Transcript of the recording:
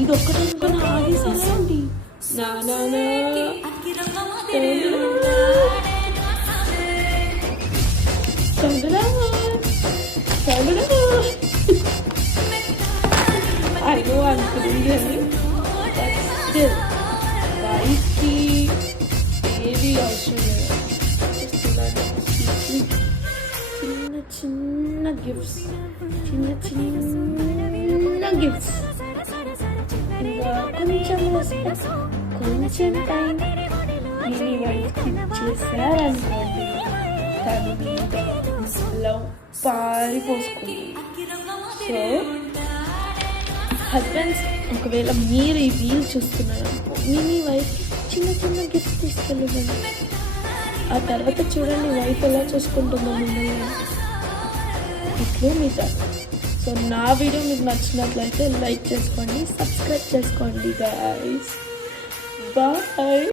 ఇది ఒక్కటే అనుకుని ఆగేసారండి. I know I'm crazy, but still, వైఫ్కి ఏది అవసరం లేదు. చిన్న చిన్న గిఫ్ట్స్, చిన్న చిన్న గిఫ్ట్స్, ఇంకా కొంచెం రెస్పెక్ట్, కొంచెం టైం మీ వైఫ్కి ఇచ్చేసారనుకోండి, తను మీద లవ్ పారిపోసుకుంటుంది. సో హస్బెండ్స్, ఒకవేళ మీరు ఈ వీల్ చూస్తున్నారనుకో, మీ వైఫ్కి చిన్న చిన్న గిఫ్ట్స్ తీసుకెళ్ళివ్వండి. ఆ తర్వాత చూడండి వైఫ్ ఎలా చూసుకుంటుందో మిమ్మల్ని. ఇట్లే మీద. సో నా వీడియో మీకు నచ్చినట్లయితే లైక్ చేసుకోండి, సబ్స్క్రైబ్ చేసుకోండి గైస్. బాయ్.